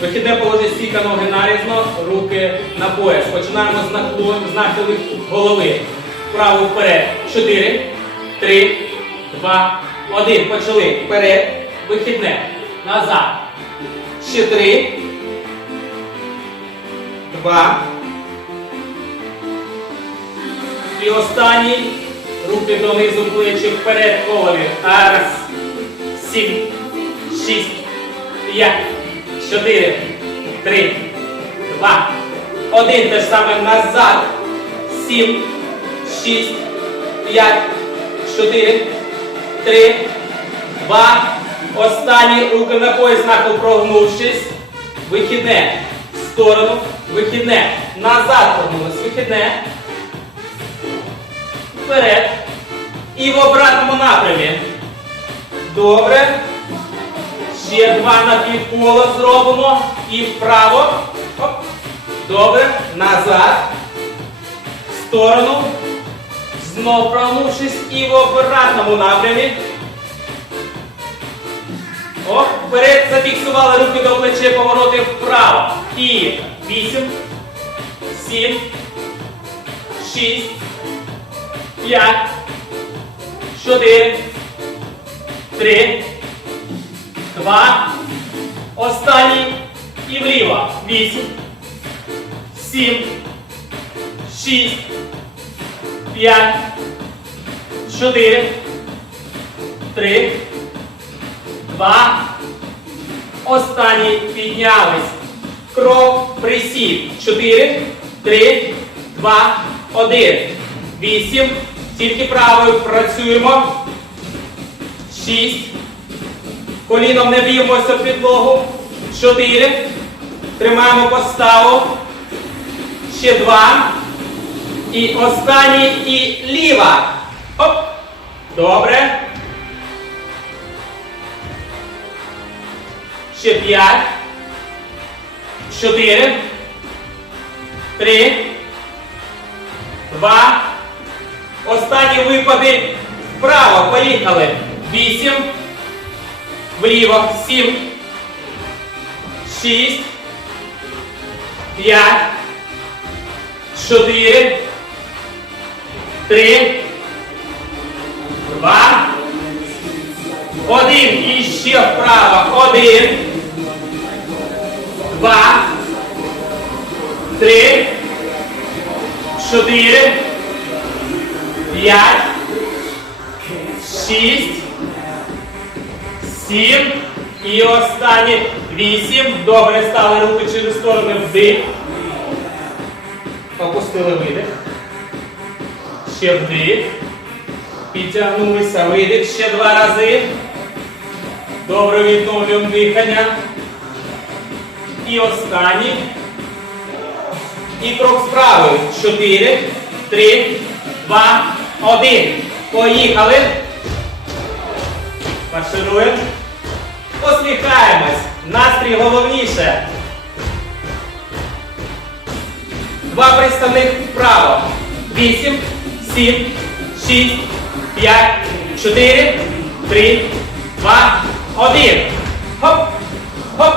Вихідне положи стійка ноги нарізно, руки на пояс. Починаємо з наклон, голови. Вправо вперед. Чотири, три, два, один. Почали. Вперед. Вихідне. Назад. Ще три. Два. І останній. Руки донизу плечі вперед голові. Раз. Сім. Шість. П'ять. Чотири. Три. Два. Один. Те ж саме назад. Сім. Шість. П'ять. Чотири. Три. Два. Останні руки на пояс нахил прогнувшись. Вихідне. В сторону. Вихідне. Назад прогнулись. Вихідне. Вперед. І в обратному напрямі. Добре. Ще два на півкола зробимо. І вправо. Оп. Добре. Назад. В сторону. Знов прогнувшись і в обратному напрямі. О, вперед зафіксували руки до плече, повороти вправо. І вісім, сім, шість, п'ять, чотири, три, два. Останній. І вліво. Вісім, сім, шість, п'ять, чотири, три. Два. Останній піднялись. Крок, присів. Чотири, три, два, один. Вісім. Тільки правою працюємо. Шість. Коліном не б'ємося в підлогу. Чотири. Тримаємо поставу. Ще два. І останній і ліва. Оп. Добре. Ще п'ять. Чотири. Три. Два. Останні випади вправо. Поїхали. Вісім. Вліво. Сім. Шість. П'ять. Чотири. Три. Два. Один. І ще вправо. Один. Два. Три. Чотири. П'ять. Шість. Сім. І останні вісім. Добре стали руки через сторони вдих. Опустили видих. Ще вдих. Підтягнулися видих ще два рази. Добре відновлюємо дихання. І останній. І крок справи. Чотири, три, два, один. Поїхали. Маршируємо. Посміхаємось. Настрій головніше. Два представник вправо. Вісім, сім, шість, п'ять, чотири, три, два, один. Хоп, хоп.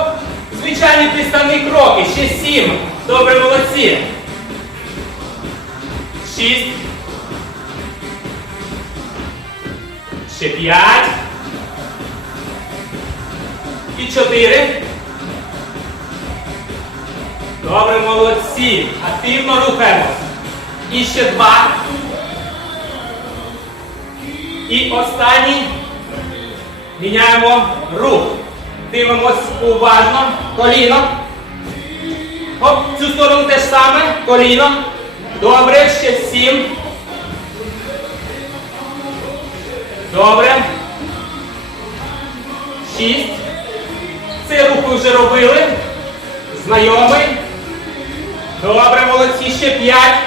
Звичайні підставні кроки. Ще сім. Добре, молодці. Шість. Ще п'ять. І чотири. Добре, молодці. Активно рухаємось. І ще два. І останній. Міняємо рух. Дивимось уважно. Коліно. Оп, цю сторону те ж саме. Коліно. Добре, ще сім. Добре. Шість. Рух ви вже робили. Знайомий. Добре, молодці, ще п'ять.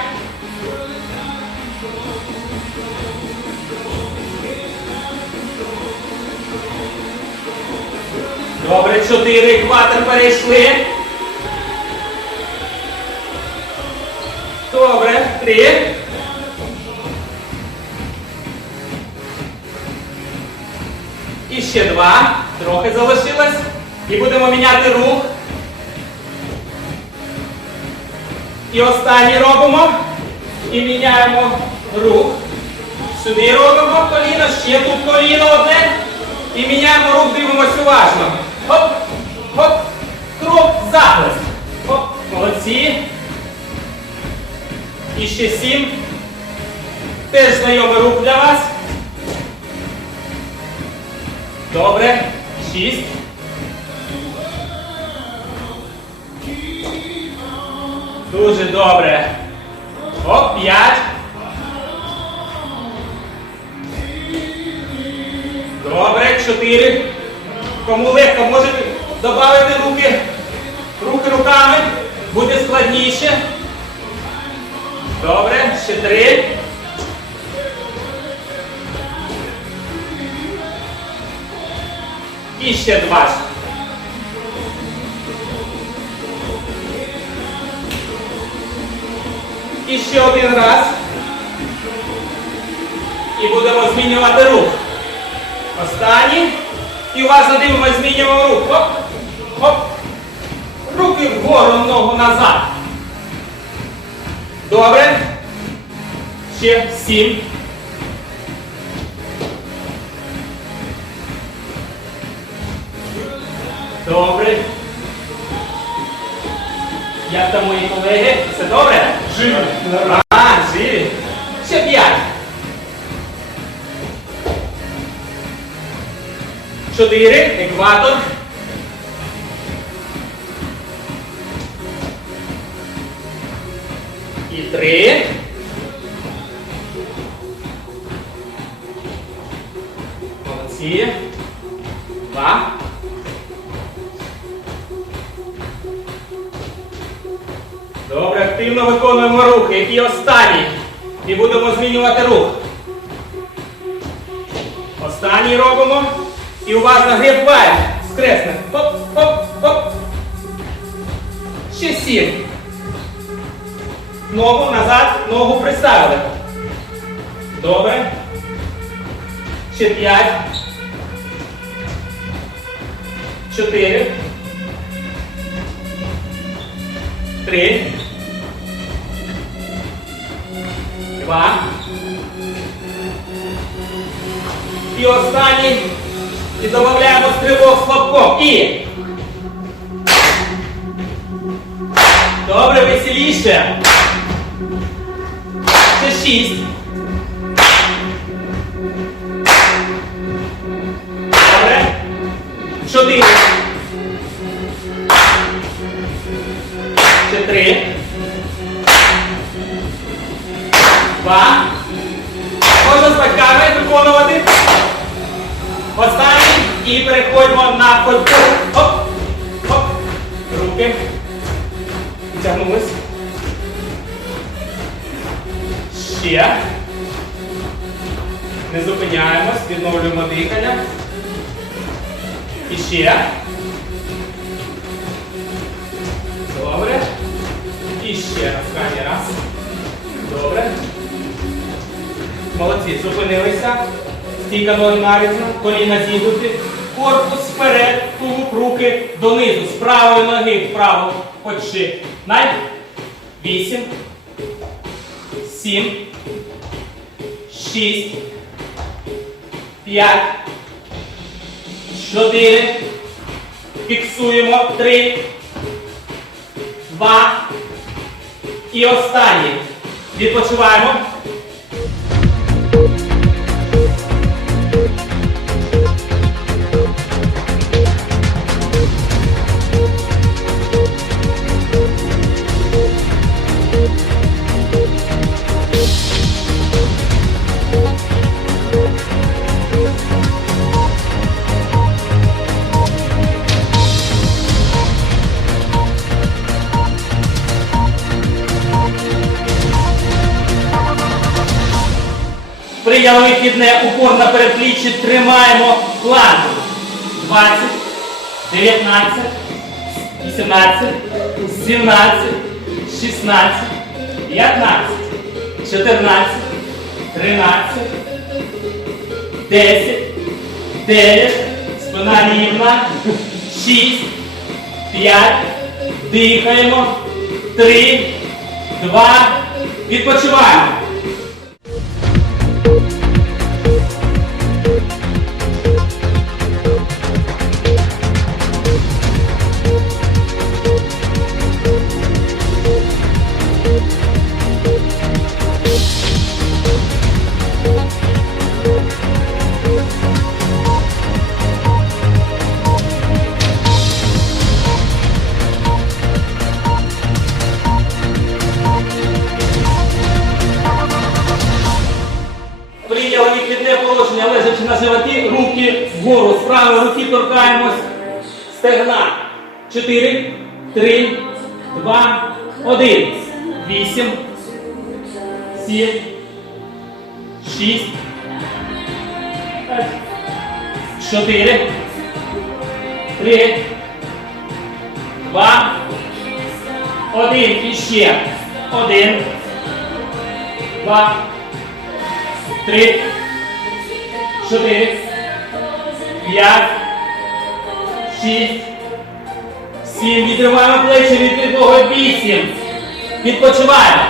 Добре, чотири. Екватор перейшли. Добре, три. І ще два. Трохи залишилось. І будемо міняти рух. І останній робимо. І міняємо рух. Сюди робимо коліно, ще тут коліно одне. І міняємо рух, дивимося уважно. Хоп, хоп, крок, захист. Хоп, молодці. І ще сім. Теж знайомий рух для вас. Добре. Шість. Дуже добре. Оп, п'ять. Добре, чотири. Кому легко, можете додати руки, руки руками. Буде складніше. Добре, ще три. І ще два. І ще один раз. І будемо змінювати рух. Останній. І уважно дивимося, змінюємо рух. Хоп, хоп. Руки вгору, ногу назад. Добре. Ще сім. Добре. Як там мої колеги? Все добре? Живі. А, живі. Ще п'ять. Чотири. Екватор. І три. Молодці. Два. Активно виконуємо рухи. І останній. І будемо змінювати рух. Останній робимо. І уважно грібаємо. Скресно. Хоп, хоп, хоп. Ще сім. Ногу назад, ногу приставили. Добре. Ще п'ять. Чотири. Три. Два. І останній. І додаємо стрибок слабком. І. Добре, веселіше. Це шість. Добре. Чотири. Ще три. Два. Можна з батьками виконувати. Останній. І переходимо на ходьбу. Хоп. Хоп. Руки. Тягнулись. Ще. Не зупиняємось, відновлюємо дихання. І ще. Добре. І ще раз, крайній раз. Добре. Молодці, зупинилися. Стійка ноги нарізно, коліна зігнуті. Корпус вперед, тулуб, руки донизу. З правої ноги вправо. Почти. Най. Вісім. Сім. Шість. П'ять. Чотири. Фіксуємо. Три. Два. І останній. Відпочиваємо. На передпліччі, тримаємо планку. 20, 19, 18, 17, 16, 15, 14, 13, 10, 9, спина рівна, 6, 5, дихаємо, 3, два. Відпочиваємо. Руки стегна. Чотири, три, два, один. Вісім, сім, шість, п'ять, чотири, три, два, один. І ще. Один, два, три, чотири, п'ять, шість, сім. Відриваємо плечі від підлоги. Вісім. Відпочиваємо.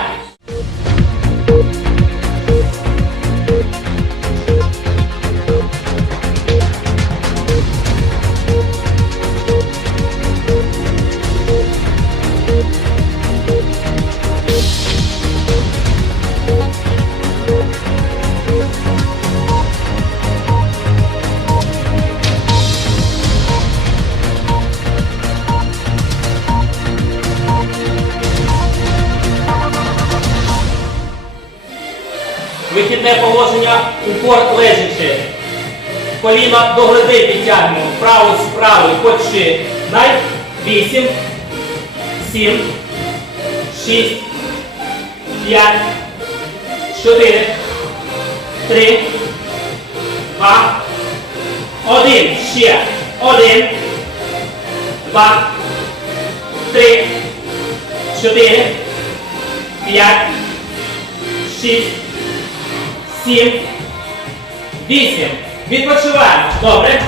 Упор лежачи. Коліна до грудей підтягнемо. Праву з правою почти. Най. Вісім. Сім. Шість. П'ять. Чотири. Три. Два. Один. Ще. Один. Два. Три. Чотири. П'ять. Шість. Сім. Вісім. Відпочиваємо. Добре.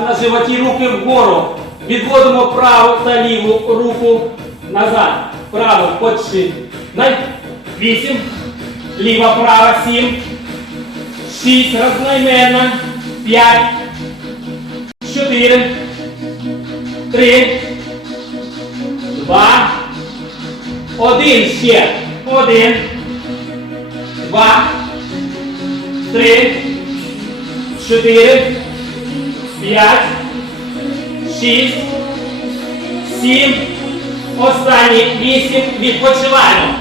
На животі, руки вгору. Відводимо праву та ліву руку назад. Праву подши. Вісім. Ліва, права, сім. Шість. Рознайменно. П'ять. Чотири. Три. Два. Один. Ще. Один. Два. Три чотири, п'ять, шість, сім, останні вісім. Відпочиваємо.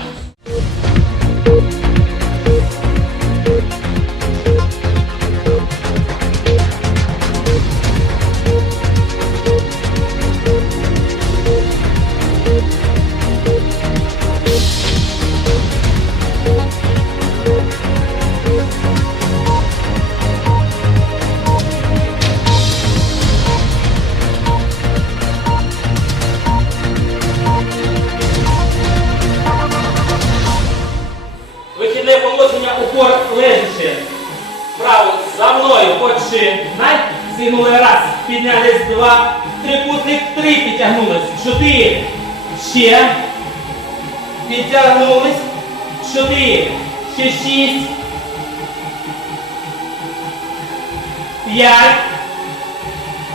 5,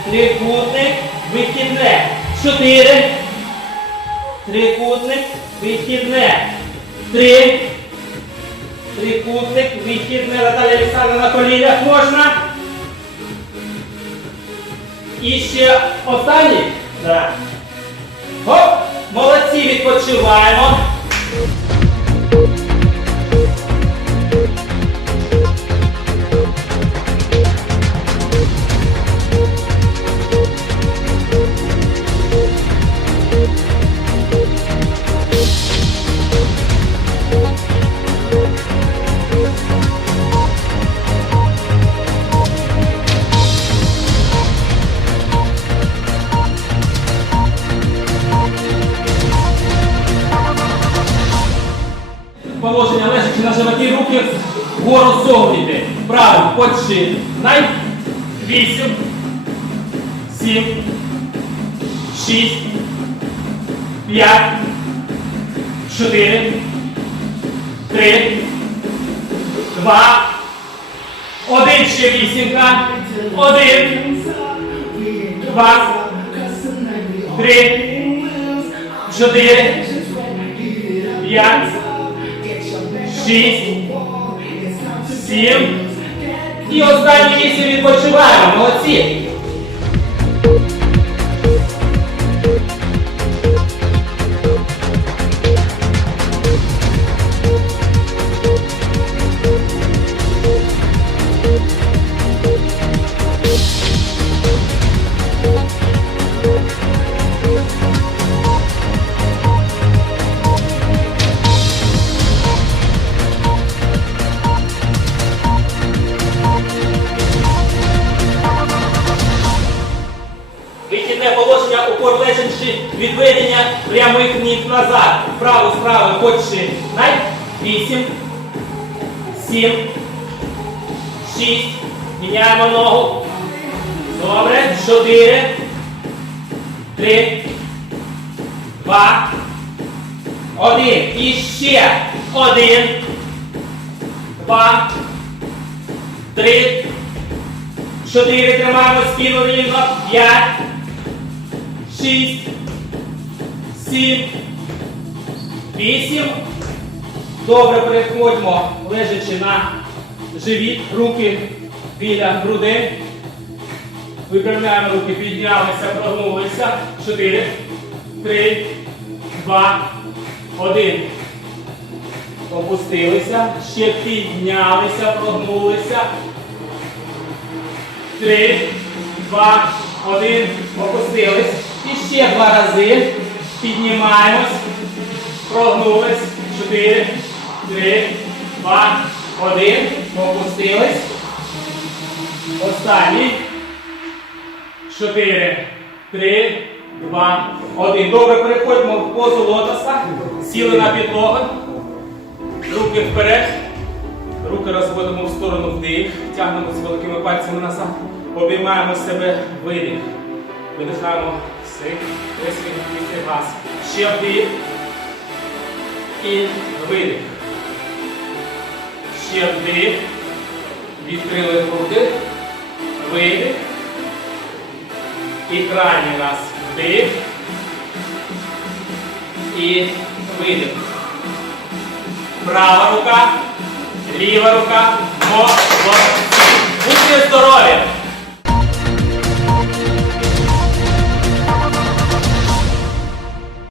трикутник, вихідне. 4. Трикутник, вихідне. 3. Трикутник, вихідне. Наталя Олександровна на колінах можна. І ще останній. Да. Хоп! Молодці, відпочиваємо. Два, один ще вісімка, один, два, три, чотири, п'ять, шість, сім. І останні вісім відпочиваємо. Молодці. Відведення прямих ніг назад. Вправо, справа, починай. Вісім, сім, шість. Міняємо ногу. Добре. Чотири. Три. Два. Один. І ще. Один. Два. Три. Чотири. Тримаємо спину рівно. П'ять. Шість. Сім. Вісім. Добре, переходьмо, лежачи на живіт, руки біля грудей. Випрямляємо руки, піднялися, прогнулися. Чотири, три, два, один. Опустилися. Ще піднялися, прогнулися. Три, два, один. Опустились. І ще два рази. Піднімаємось. Прогнулись. Чотири, три, два, один. Опустились. Останній. Чотири, три, два, один. Добре, переходимо в позу лотоса. Сіли на підлогу. Руки вперед. Руки розводимо в сторону вдих. Тягнемо з великими пальцями назад. Обіймаємо себе видих. Видихаємо сик, весь видих, газ. Ще вдих. І видих. Ще вдих. Відкрили груди. Видих. І крайній раз вдих. І видих. Права рука, ліва рука, молодці. Будьте здорові!